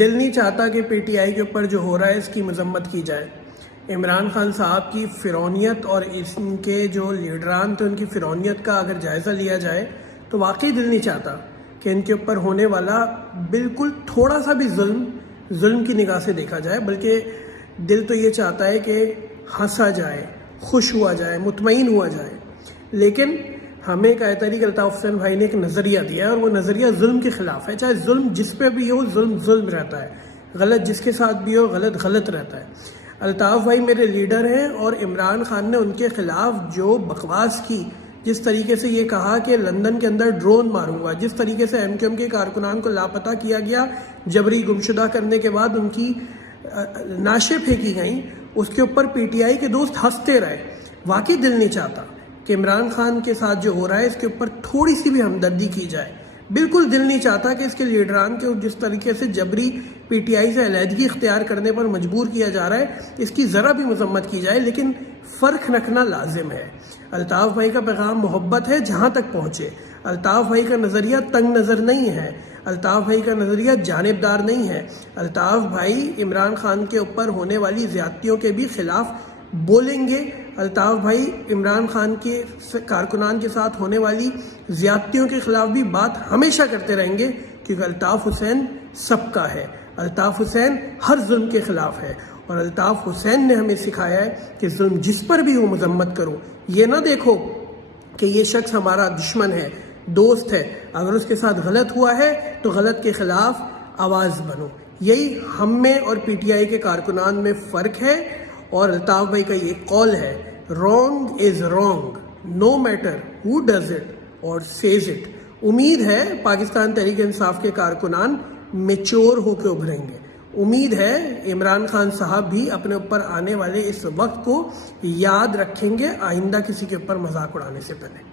دل نہیں چاہتا کہ پی ٹی آئی کے اوپر جو ہو رہا ہے اس کی مذمت کی جائے۔ عمران خان صاحب کی فرعونیت اور ان کے جو لیڈران تھے ان کی فرعونیت کا اگر جائزہ لیا جائے تو واقعی دل نہیں چاہتا کہ ان کے اوپر ہونے والا بالکل تھوڑا سا بھی ظلم کی نگاہ سے دیکھا جائے، بلکہ دل تو یہ چاہتا ہے کہ ہنسا جائے، خوش ہوا جائے، مطمئن ہوا جائے۔ لیکن ہمیں قائد تحریک الطاف حسین بھائی نے ایک نظریہ دیا ہے اور وہ نظریہ ظلم کے خلاف ہے۔ چاہے ظلم جس پہ بھی ہو، ظلم رہتا ہے، غلط جس کے ساتھ بھی ہو، غلط رہتا ہے۔ الطاف بھائی میرے لیڈر ہیں اور عمران خان نے ان کے خلاف جو بکواس کی، جس طریقے سے یہ کہا کہ لندن کے اندر ڈرون ماروں گا، جس طریقے سے ایم کیو ایم کے کارکنان کو لاپتہ کیا گیا، جبری گمشدہ کرنے کے بعد ان کی نعشیں پھینکی گئیں، اس کے اوپر پی ٹی آئی کے دوست ہنستے رہے۔ واقعی دل نہیں چاہتا کہ عمران خان کے ساتھ جو ہو رہا ہے اس کے اوپر تھوڑی سی بھی ہمدردی کی جائے۔ بالکل دل نہیں چاہتا کہ اس کے لیڈران کے جس طریقے سے جبری پی ٹی آئی سے علیحدگی اختیار کرنے پر مجبور کیا جا رہا ہے اس کی ذرا بھی مذمت کی جائے، لیکن فرق رکھنا لازم ہے۔ الطاف بھائی کا پیغام محبت ہے، جہاں تک پہنچے۔ الطاف بھائی کا نظریہ تنگ نظر نہیں ہے، الطاف بھائی کا نظریہ جانبدار نہیں ہے۔ الطاف بھائی عمران خان کے اوپر ہونے والی زیادتیوں کے بھی خلاف بولیں گے۔ الطاف بھائی عمران خان کے کارکنان کے ساتھ ہونے والی زیادتیوں کے خلاف بھی بات ہمیشہ کرتے رہیں گے، کیونکہ الطاف حسین سب کا ہے۔ الطاف حسین ہر ظلم کے خلاف ہے اور الطاف حسین نے ہمیں سکھایا ہے کہ ظلم جس پر بھی ہو مذمت کرو۔ یہ نہ دیکھو کہ یہ شخص ہمارا دشمن ہے، دوست ہے، اگر اس کے ساتھ غلط ہوا ہے تو غلط کے خلاف آواز بنو۔ یہی ہم میں اور پی ٹی آئی کے کارکنان میں فرق ہے، اور الطاف بھائی کا یہ قول ہے، wrong is wrong no matter who does it اور سیز اٹ۔ امید ہے پاکستان تحریک انصاف کے کارکنان میچور ہو کے ابھریں گے۔ امید ہے عمران خان صاحب بھی اپنے اوپر آنے والے اس وقت کو یاد رکھیں گے، آئندہ کسی کے اوپر مذاق اڑانے سے پہلے۔